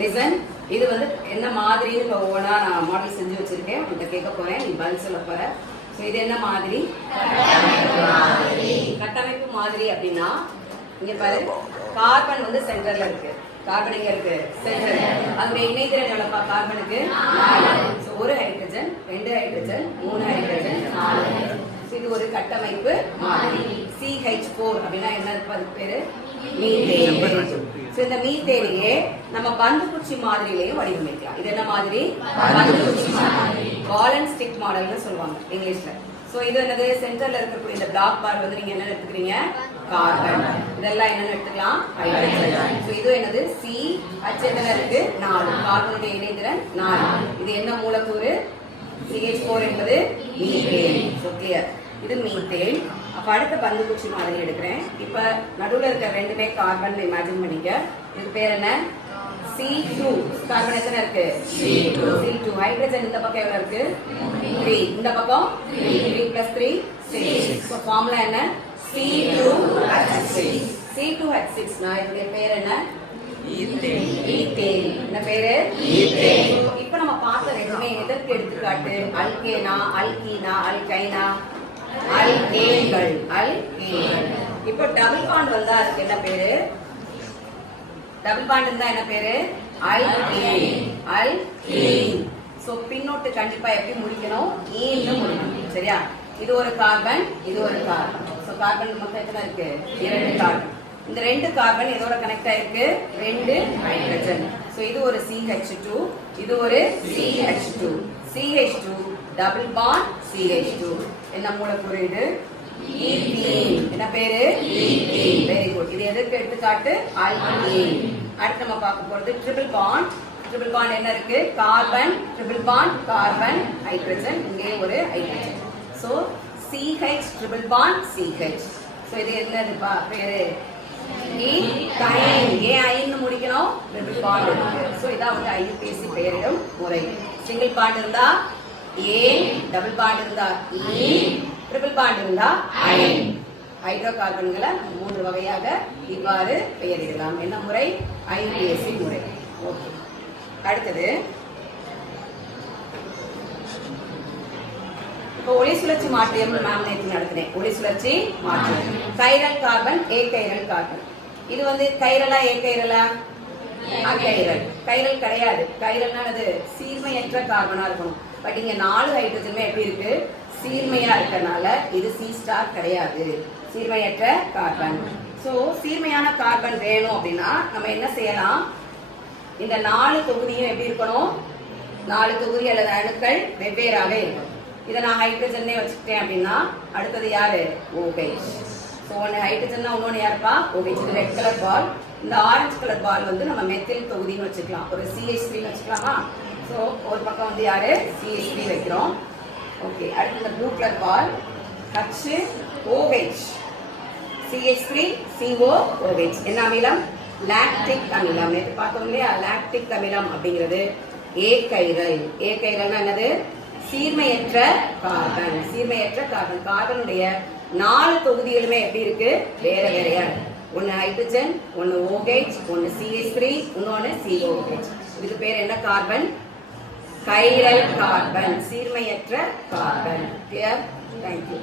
Listen. இது வந்து என்ன மாதிரின்னு இப்போ ஒவ்வொன்றா நான் மாடல் செஞ்சு வச்சிருக்கேன். உங்கள்கிட்ட கேட்க போறேன், நீ பதில் சொல்ல போற. ஸோ இது என்ன மாதிரி? கட்டமைப்பு மாதிரி அப்படின்னா இங்க பாரு, கார்பன் வந்து சென்டர்ல இருக்கு. கார்பன் எங்க இருக்கு? சென்டர். அதோட இணைதிறன் எவ்வளவுப்பா கார்பனுக்கு? 4. ஸோ ஒரு ஹைட்ரஜன், 2 ஹைட்ரஜன், 3 ஹைட்ரஜன், 4. இது ஒரு கட்டமைப்பு மாதிரி. CH4 அப்படின்னா என்ன அதுக்கு பேரு? மீத்தேன். சோ இந்த மீத்தேனையே நம்ம பந்துக்குச்சி மாதிரியிலையும் வடிவமைக்கலாம். இது என்ன மாதிரி? பந்துக்குச்சி மாதிரி. பால் அண்ட் ஸ்டிக் மாடல்னு சொல்லுவாங்க இங்கிலீஷ்ல. சோ இது என்னது? சென்டர்ல இருக்கக்கூடிய இந்த பிளாக் பார் வந்து நீங்க என்ன எடுத்துக்கிறீங்க? கார்பன். இதெல்லாம் என்னன்னு எடுத்துக்கலாம்? ஹைட்ரஜன். சோ இது என்னது? CH எத்தனை இருக்கு? 4. கார்பனுடைய இணைதிறன் 4. இது என்ன மூலக்கூறு? CH4 என்பது மீத்தேன். So clear. இது மீத்தேன். அப்ப அடுத்த பந்துக்குச்சி மாதிரி எடுக்கிறேன். இப்ப நடுவுல இருக்க ரெண்டுமே கார்பன் இமேஜின் பண்ணிக்க. இதுக்கு பேர் என்ன? C2. கார்பன் எத்தனை இருக்கு? C2. ஹைட்ரஜன் இந்த பக்கம் எவ்வளவு இருக்கு? 3. இந்த பக்கம் 3 + 3 6. சோ ஃபார்முலா என்ன? C2H6. C2H6 னா இதோட பேர் என்ன? ஈத்தேன். இந்த பேரு ஈத்தேன். இப்போ நம்ம பார்த்த ரெண்டுமே எதற்கு எடுத்துக்காட்டு? அல்கேனா, அல்கீனா, அல்கைனா, அல்கேன்கள். இப்போ டபுள் பாண்ட் வந்தா அதுக்கு என்ன பேரு? டபுள் பாண்ட் இருந்தா என்ன பேரு? அல்கீன். சோ பின்னோட்டு கண்டிப்பா எப்படி முடிக்கணும்? ஈன்னு முடிக்கணும். சரியா? இது ஒரு கார்பன், இது ஒரு கார்பன். சோ கார்பன் மொத்தம் எத்தனை இருக்கு? 2 கார்பன். இந்த 2 கார்பன் இதோட கனெக்ட் ஆயிருக்கு 2 ஹைட்ரஜன். சோ இது ஒரு CH2, இது ஒரு CH2. CH2 double bond CH2. என்ன மூலக்கூறு இது? ஈத்தேன். என்ன பேரு? ஈத்தேன். Very good. இது எதற்கு எடுத்துக்காட்டு? அல்கீன். அடுத்து நம்ம பார்க்க போறது ட்ரிபிள் பாண்ட். ட்ரிபிள் பாண்ட் என்ன இருக்கு? Carbon, triple bond, carbon, hydrogen, இங்கே ஒரு hydrogen. So CH triple bond CH. So இது என்னதுப்பா பேரு? ஈத்தைன். ஏன் முடிக்கணும்? ட்ரிபிள் பாண்ட் இருக்கு. சோ இதான் வந்து IUPAC பெயரிடும் முறை. சிங்கிள் பாண்ட் இருந்தா ஏ, டபுள் பாண்ட் இருந்தா ஈ, ட்ரிபிள் பாண்ட் இருந்தா அயன். ஹைட்ரோ கார்பன்களை 3 வகையாக இவ்வாறு பெயரிடலாம். என்ன முறை? IUPAC முறை. ஓகே. அடுத்தது இப்போ ஒளி சுழற்சி மாற்றியம் மேம் நேற்று நடத்தினேன். ஒளி சுழற்சி மாற்றியம். Chiral carbon, achiral carbon. இது வந்து கைரலா ஏகைரலா? அகைரல். கைரல் கிடையாது. கைரல்னா அது சீர்மையற்ற கார்பனா இருக்கணும். பட் இங்க 4 ஹைட்ரஜனுமே எப்படி இருக்கு? சீர்மையா இருக்கனால இது C* கிடையாது. சீர்மையற்ற கார்பன். சோ சீர்மையான கார்பன் வேணும் அப்படின்னா நம்ம என்ன செய்யலாம்? இந்த 4 தொகுதியும் எப்படி இருக்கணும்? 4 தொகுதி அல்லது அணுக்கள் வெவ்வேறாவே இருக்கும். இதை நான் ஹைட்ரஜனே வச்சுக்கிட்டேன் அப்படின்னா அடுத்தது யாரு? OH. ஸோ ஒன்று ஹைட்ரஜன்னா இன்னொன்று யாருப்பா? OH. இது ரெட் கலர் பால். இந்த ஆரஞ்சு கலர் பால் வந்து நம்ம மெத்தில் தொகுதின்னு வச்சுக்கலாம். ஒரு CH3 வச்சுக்கலாமா? ஸோ ஒரு பக்கம் வந்து யாரு? CH3 வைக்கிறோம். ஓகே. அடுத்து இந்த blue colour ball HOH. CH3 COOH. என்ன அமிலம்? லாக்டிக் அமிலம். நேற்று பார்த்தோம் இல்லையா? லாக்டிக் அமிலம் அப்படிங்கிறது ஏகைரல். ஏகைரல்னா என்னது? சீர்மையற்ற கார்பன். சீர்மையற்ற கார்பன். கார்பனுடைய 4 தொகுதிகளுமே எப்படி இருக்கு? வேற வேறையா இருக்கு. ஒன்னு ஹைட்ரஜன், ஒன்னு OH, ஒன்னு CH3, இன்னொன்னு COH. இதுக்கு பேர் என்ன கார்பன்? Chiral carbon. சீர்மையற்ற கார்பன். கிளியர்? தேங்க்யூ.